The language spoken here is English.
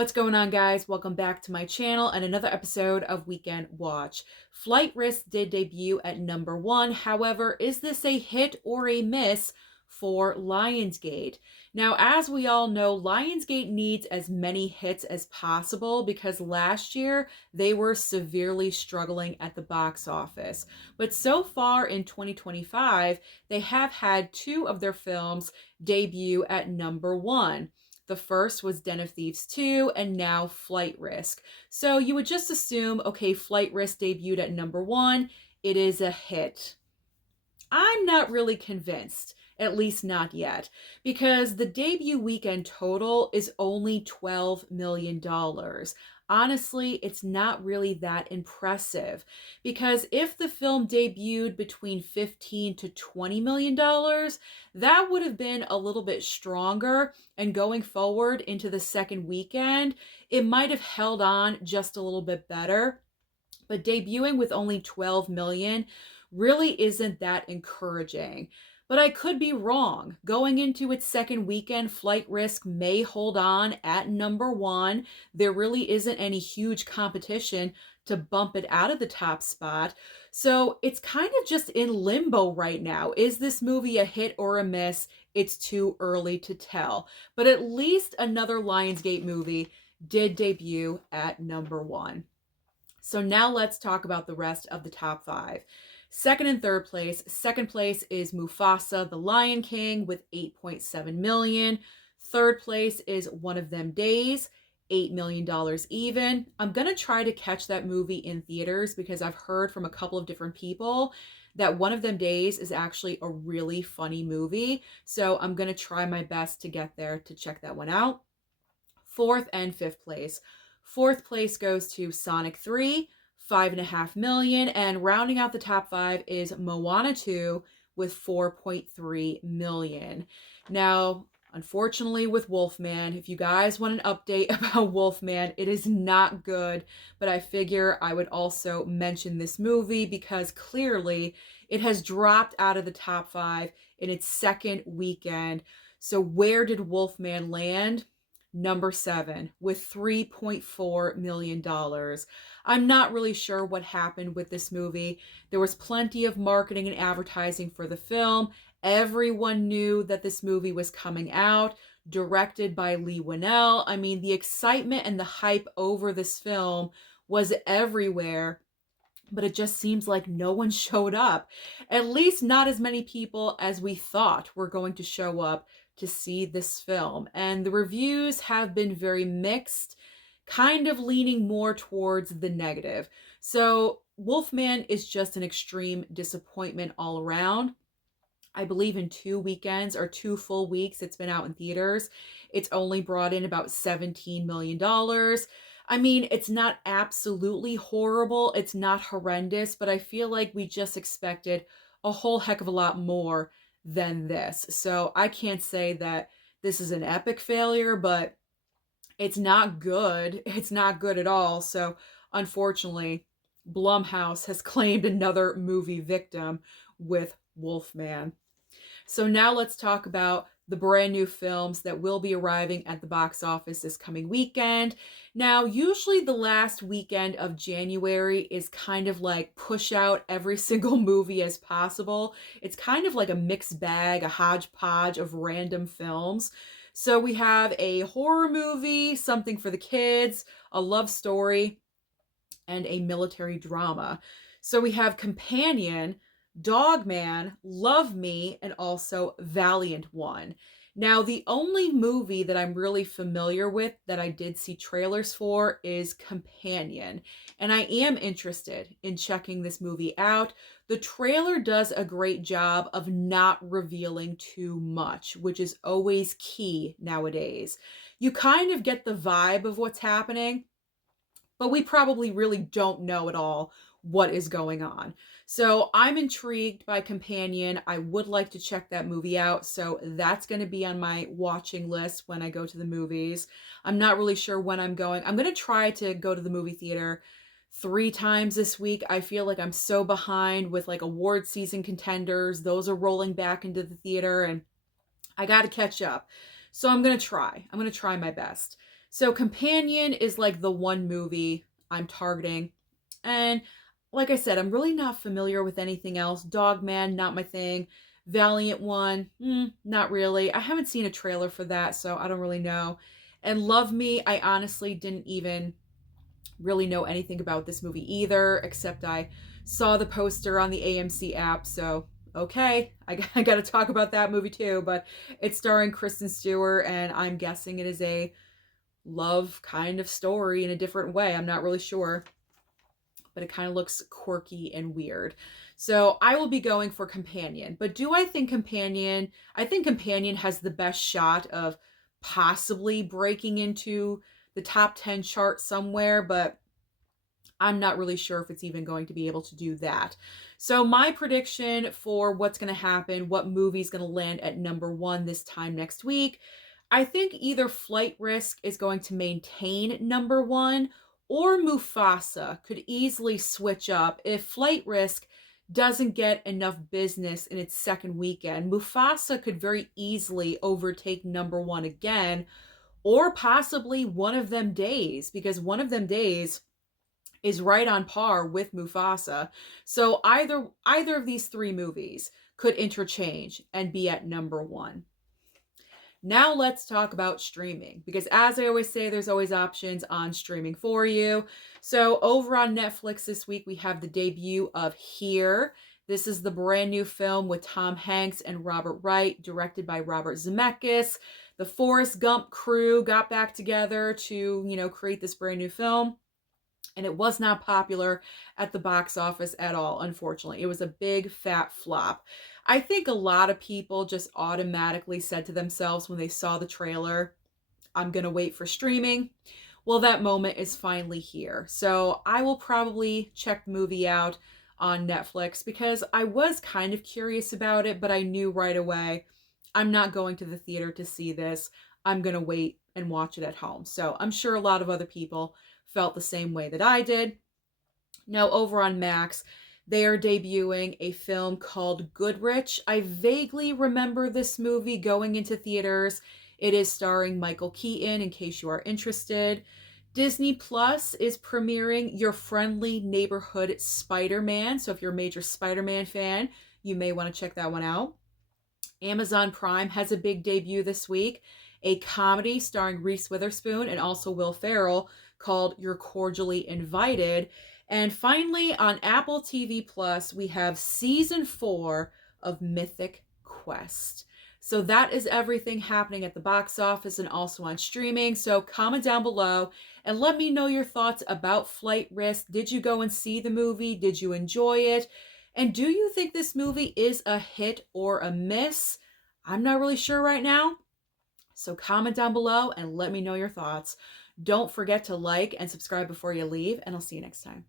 What's going on, guys? Welcome back to my channel and another episode of Weekend Watch. Flight Risk did debut at number 1. However, is this a hit or a miss for Lionsgate? Now, as we all know, Lionsgate needs as many hits as possible because last year they were severely struggling at the box office. But so far in 2025, they have had 2 of their films debut at number 1. The first was Den of Thieves 2, and now Flight Risk. So you would just assume, okay, Flight Risk debuted at number 1. It is a hit. I'm not really convinced, at least not yet, because the debut weekend total is only $12 million. Honestly, it's not really that impressive because if the film debuted between $15 to $20 million, that would have been a little bit stronger. And going forward into the second weekend, it might have held on just a little bit better. But debuting with only 12 million really isn't that encouraging. But I could be wrong. Going into its second weekend, Flight Risk may hold on at number 1. There really isn't any huge competition to bump it out of the top spot. So it's kind of just in limbo right now. Is this movie a hit or a miss? It's too early to tell. But at least another Lionsgate movie did debut at number 1. So now let's talk about the rest of the top 5. Second and third place. Second place is Mufasa, the Lion King with 8.7 million. Third place is One of Them Days, $8 million even. I'm going to try to catch that movie in theaters because I've heard from a couple of different people that One of Them Days is actually a really funny movie. So I'm going to try my best to get there to check that one out. Fourth and fifth place. Fourth place goes to Sonic 3, 5.5 million, and rounding out the top 5 is Moana 2 with 4.3 million. Now, unfortunately with WolfMan, if you guys want an update about WolfMan, it is not good, but I figure I would also mention this movie because clearly it has dropped out of the top 5 in its second weekend. So where did WolfMan land? Number 7 with $3.4 million. I'm not really sure what happened with this movie. There was plenty of marketing and advertising for the film. Everyone knew that this movie was coming out, directed by Leigh Whannell. I mean, the excitement and the hype over this film was everywhere, but it just seems like no one showed up. At least not as many people as we thought were going to show up to see this film. And the reviews have been very mixed, kind of leaning more towards the negative. So Wolfman is just an extreme disappointment all around. I believe in 2 weekends or 2 full weeks it's been out in theaters, it's only brought in about $17 million. I mean, it's not absolutely horrible, it's not horrendous, but I feel like we just expected a whole heck of a lot more than this. So I can't say that this is an epic failure, but it's not good. It's not good at all. So unfortunately, Blumhouse has claimed another movie victim with Wolfman. So now let's talk about the brand new films that will be arriving at the box office this coming weekend. Now, usually the last weekend of January is kind of like push out every single movie as possible. It's kind of like a mixed bag, a hodgepodge of random films. So we have a horror movie, something for the kids, a love story, and a military drama. So we have Companion, Dogman, Love Me, and also Valiant One. Now, the only movie that I'm really familiar with that I did see trailers for is Companion, and I am interested in checking this movie out. The trailer does a great job of not revealing too much, which is always key nowadays. You kind of get the vibe of what's happening, but we probably really don't know at all what is going on. So I'm intrigued by Companion. I would like to check that movie out. So that's going to be on my watching list when I go to the movies. I'm not really sure when I'm going. I'm going to try to go to the movie theater 3 times this week. I feel like I'm so behind with like award season contenders. Those are rolling back into the theater and I got to catch up. So I'm going to try. I'm going to try my best. So Companion is like the one movie I'm targeting. And like I said, I'm really not familiar with anything else. Dogman, not my thing. Valiant One, not really. I haven't seen a trailer for that, so I don't really know. And Love Me, I honestly didn't even really know anything about this movie either, except I saw the poster on the AMC app, so okay, I got to talk about that movie too. But it's starring Kristen Stewart, and I'm guessing it is a love kind of story in a different way. I'm not really sure, but it kind of looks quirky and weird. So I will be going for Companion. But do I think Companion? I think Companion has the best shot of possibly breaking into the top 10 chart somewhere, but I'm not really sure if it's even going to be able to do that. So my prediction for what's going to happen, what movie's going to land at number one this time next week, I think either Flight Risk is going to maintain number one, or Mufasa could easily switch up if Flight Risk doesn't get enough business in its second weekend. Mufasa could very easily overtake number one again, or possibly One of Them Days, because One of Them Days is right on par with Mufasa. So either of these three movies could interchange and be at number one. Now let's talk about streaming, because as I always say, there's always options on streaming for you. So over on Netflix this week, we have the debut of Here. This is the brand new film with Tom Hanks and Robert Wright, directed by Robert Zemeckis. The Forrest Gump crew got back together to, create this brand new film. And it was not popular at the box office at all, unfortunately. It was a big fat flop. I think a lot of people just automatically said to themselves when they saw the trailer, I'm going to wait for streaming. Well, that moment is finally here. So I will probably check the movie out on Netflix, because I was kind of curious about it, but I knew right away I'm not going to the theater to see this. I'm going to wait and watch it at home. So I'm sure a lot of other people felt the same way that I did. Now, over on Max, they are debuting a film called Goodrich. I vaguely remember this movie going into theaters. It is starring Michael Keaton, in case you are interested. Disney Plus is premiering Your Friendly Neighborhood Spider-Man. So if you're a major Spider-Man fan, you may want to check that one out. Amazon Prime has a big debut this week, a comedy starring Reese Witherspoon and also Will Ferrell called You're Cordially Invited. And finally, on Apple TV Plus, we have season 4 of Mythic Quest. So that is everything happening at the box office and also on streaming. So comment down below and let me know your thoughts about Flight Risk. Did you go and see the movie? Did you enjoy it? And do you think this movie is a hit or a miss? I'm not really sure right now. So comment down below and let me know your thoughts. Don't forget to like and subscribe before you leave, and I'll see you next time.